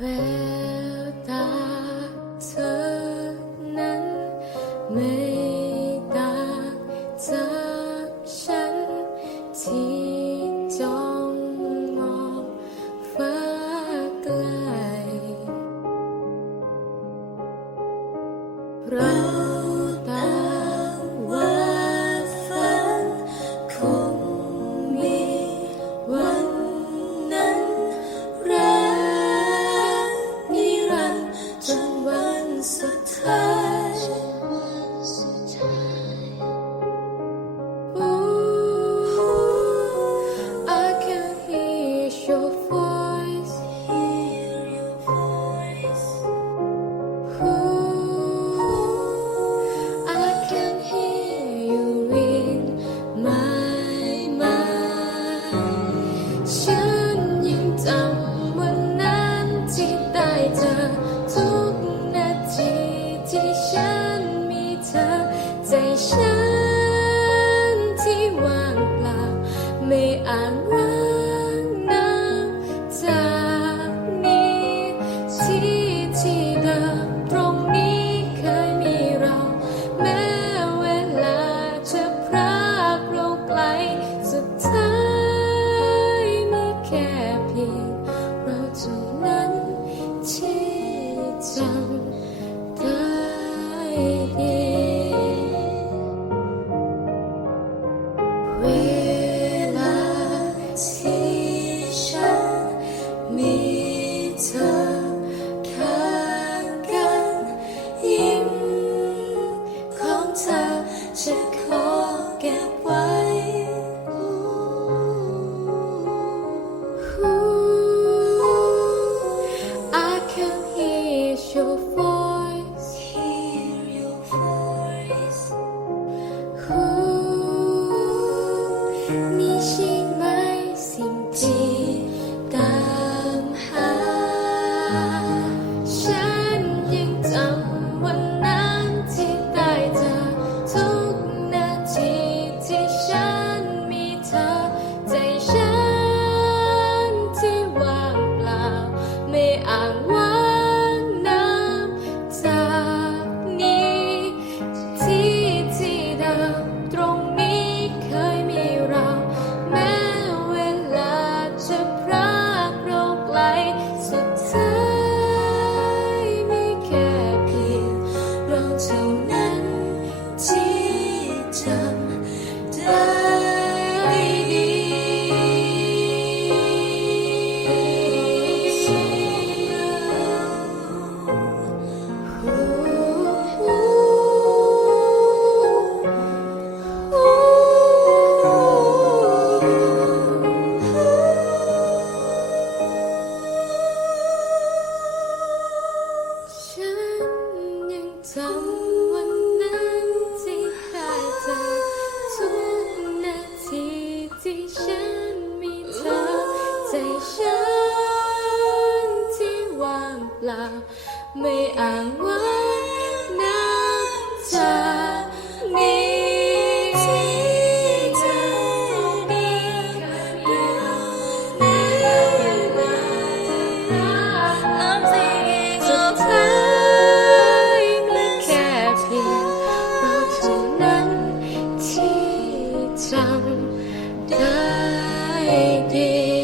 แววตาเธอนั้นไม่ตาจากฉันที่จ้องมองฟ้าไกลเรา so tired. อ่ มี ล่า ไม่อ้างว่าน้ำจะมีที่เธอมีเราแล้มือความจริงก็คล้ายและแค่เพียงเราเท่านั้นที่จำได้ดี